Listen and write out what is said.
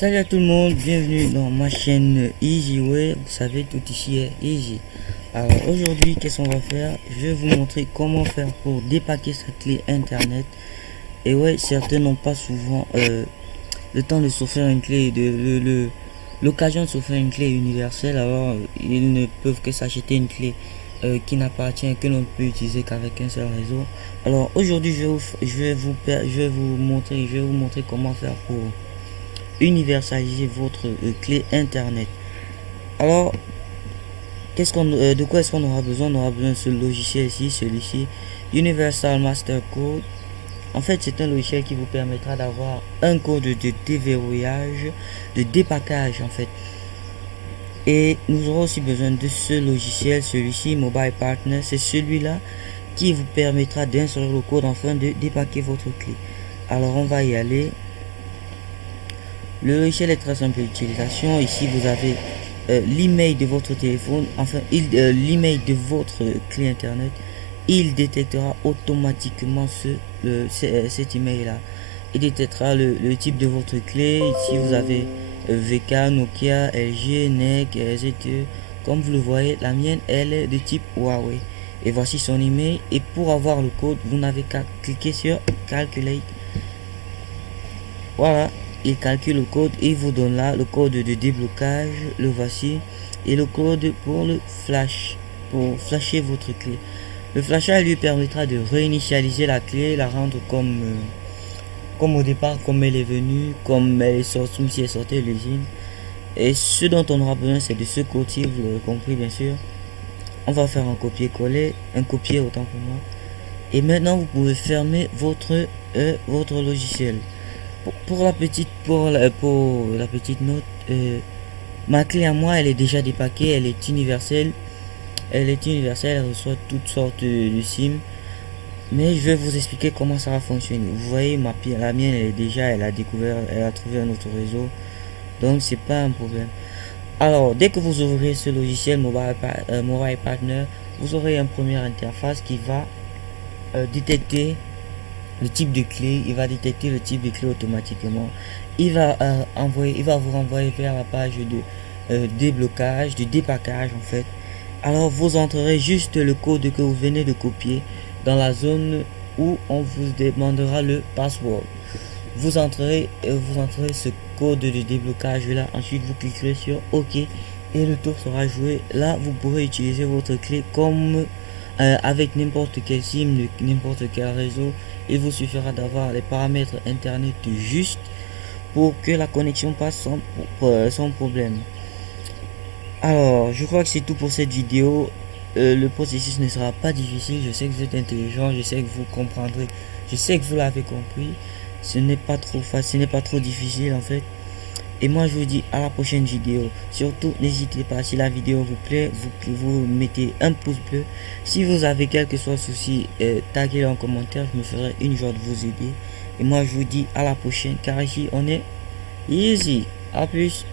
Salut à tout le monde, bienvenue dans ma chaîne EasyWay. Vous savez, tout ici est Easy. Alors aujourd'hui, qu'est-ce qu'on va faire? Je vais vous montrer comment faire pour dépaquer sa clé internet. Et ouais, certains n'ont pas souvent le temps de s'offrir une clé, l'occasion de s'offrir une clé universelle. Alors ils ne peuvent que s'acheter une clé qui n'appartient, que l'on ne peut utiliser qu'avec un seul réseau. Alors aujourd'hui, je vais vous montrer comment faire pour universaliser votre clé internet. Alors, de quoi est-ce qu'on aura besoin? On aura besoin de ce logiciel ici, celui-ci, Universal Master Code. En fait, c'est un logiciel qui vous permettra d'avoir un code de déverrouillage, de dépackage en fait. Et nous aurons aussi besoin de ce logiciel, celui-ci, Mobile Partner. C'est celui-là qui vous permettra d'insérer le code afin de dépacker votre clé. Alors, on va y aller. Le logiciel est très simple d'utilisation. Ici, vous avez l'email de votre téléphone, enfin l'email de votre clé internet. Il détectera automatiquement cet email là. Il détectera le type de votre clé. Ici, vous avez VK, Nokia, LG, NEC, ZTE. Comme vous le voyez, la mienne, elle est de type Huawei. Et voici son email. Et pour avoir le code, vous n'avez qu'à cliquer sur Calculate. Voilà, il calcule le code et il vous donne là le code de déblocage, le voici, et le code pour le flash, pour flasher votre clé. Le flashage lui permettra de réinitialiser la clé, la rendre comme au départ, comme elle est venue, comme elle est sortie, comme si elle sortait de l'usine. Et ce dont on aura besoin, c'est de ce code-ci, vous l'avez compris bien sûr. On va faire un copier-coller, un copier autant pour moi. Et maintenant, vous pouvez fermer votre logiciel. Pour la petite note, ma clé à moi, elle est déjà dépaquée, elle est universelle. Elle reçoit toutes sortes de SIM. Mais je vais vous expliquer comment ça va fonctionner. Vous voyez, la mienne, elle a découvert, elle a trouvé un autre réseau. Donc, c'est pas un problème. Alors, dès que vous ouvrez ce logiciel Mobile Partner, vous aurez une première interface qui va détecter le type de clé. Il va détecter le type de clé automatiquement. Il va vous renvoyer vers la page de déblocage, de dépackage en fait. Alors vous entrerez juste le code que vous venez de copier dans la zone où on vous demandera le password. Vous entrerez ce code de déblocage là. Ensuite vous cliquerez sur OK et le tour sera joué. Là vous pourrez utiliser votre clé comme avec n'importe quel SIM, n'importe quel réseau. Il vous suffira d'avoir les paramètres internet juste pour que la connexion passe sans problème. Alors, je crois que c'est tout pour cette vidéo. Le processus ne sera pas difficile. Je sais que vous êtes intelligent, je sais que vous comprendrez, je sais que vous l'avez compris. Ce n'est pas trop facile, ce n'est pas trop difficile en fait. Et moi je vous dis à la prochaine vidéo. Surtout n'hésitez pas, si la vidéo vous plaît, vous mettez un pouce bleu. Si vous avez quel que soit souci, taguez-le en commentaire, je me ferai une joie de vous aider. Et moi je vous dis à la prochaine, car ici on est easy. À plus.